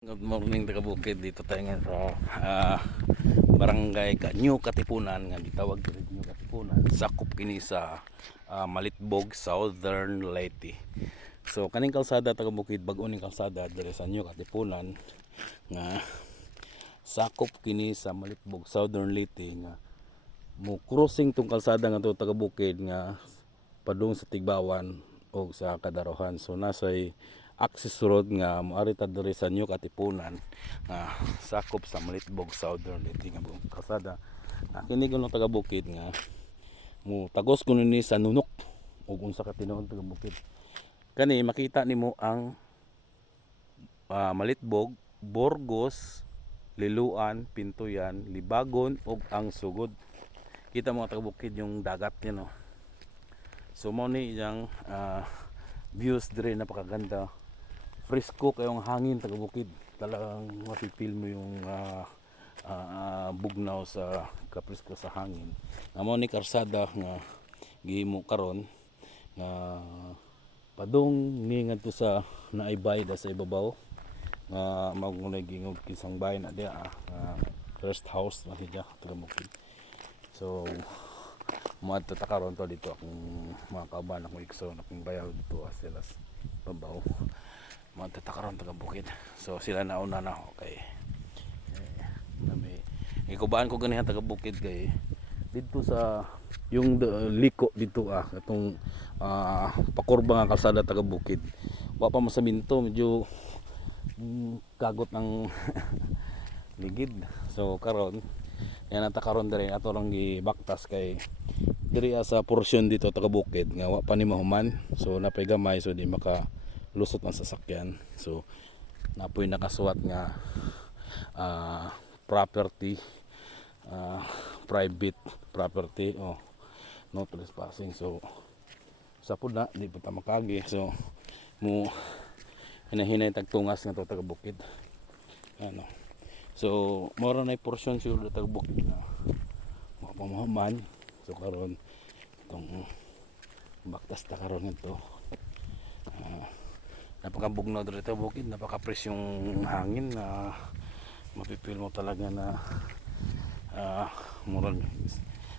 Good morning taga Bukid. Dito tayo ngayon sa barangay New Katipunan nga gitawag diri New Katipunan. Sakop kini sa Malitbog, Southern Leyte. So kaning kalsada taga Bukid, bag-o ning kalsada diri sa New Katipunan nga sakop kini sa Malitbog, Southern Leyte nga mo crossing tong kalsada nga to taga Bukid nga padung sa Tigbawan o sa Kadarohan. So nasay access road nga moari ta diri sa New Katipunan nga sakop sa Malitbog, Southern Leyte nga kalsada. Kini kuno taga Bukid nga mo tagos kuno ni sa Nunok ug unsa ka tinuod taga Bukid. Kani makita nimo ang Malitbog, Borgos, Liluan, Pintuyan, Libagon ug ang Sugod. Kita mo taga Bukid yung dagat niya, no. So mo ni yang views dire, napakaganda. Fresco kayong hangin taga Bukid. Talagang mapipil mo yung bugnaw sa kapresko sa hangin. Amo ni karsada nga gihimo karon nga padung ni ngadto sa naibay da sa ibabaw nga magunay gingog kisang bahay na dia rest house na siya taga Bukid. So moadto ta karon to dito akong mga kauban akong igsoon akong bayaw dito sila sa babaw. Matatakarang taga Bukid. So sila nauna na ako kay ikubaan ko ganihan taga Bukid kay dito sa yung liko dito itong pakurba nga kalsada taga Bukid. Wa pa masaminto, medyo kagot ng ligid. So karon yan ata karon diri ato lang gibaktas kay diri sa porsyon dito taga Bukid nga wa pa ni mahuman. So napay gamay so di maka lusot ang sasakyan. So napoy nakasuwat nga property, private property, no trespassing. So sa puna di pa ta makagi. So mo hinahinay tagtungas nga to taga Bukid. Ano, so mora na portion siguro taga Bukid na mapamahaman. So karon itong baktas ta karon ito, napakabugnaw dito Bukid, napaka-fresh yung hangin na mapipil mo talaga na murag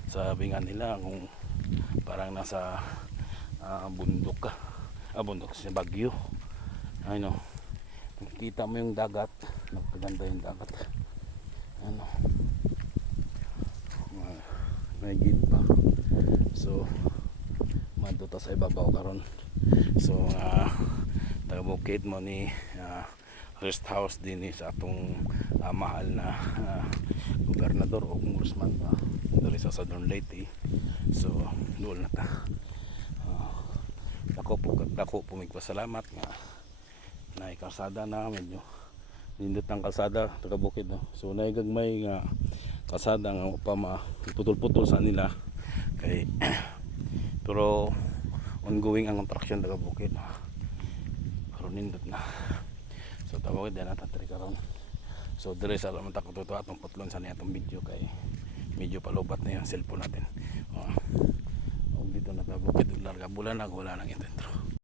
sabi nga nila kung parang nasa bundok ka, bundok sa Bagyo. Ano, nakikita mo yung dagat, napakaganda yung dagat. Ano, may gid pa. So maduta sa ibabaw karon. So taga Bukid mo ni rest house din sa atong mahal na gobernador o congressman dali sa Southern Leyte. So doon na ta. Dako po migpasalamat nga naay kalsada na medyo nindot ang kalsada taga Bukid, no? So naay gagmay nga kalsada nga pa maputol-putol sa nila kay pero ongoing ang construction taga Bukid. Nindot na. So tawag din natin tri karon. So dire sa laman ta ko to atong putlon sa niya atong video kay medyo palubat na yung cellphone natin. Dito na ta Bukid, larga bulan na wala nang intro.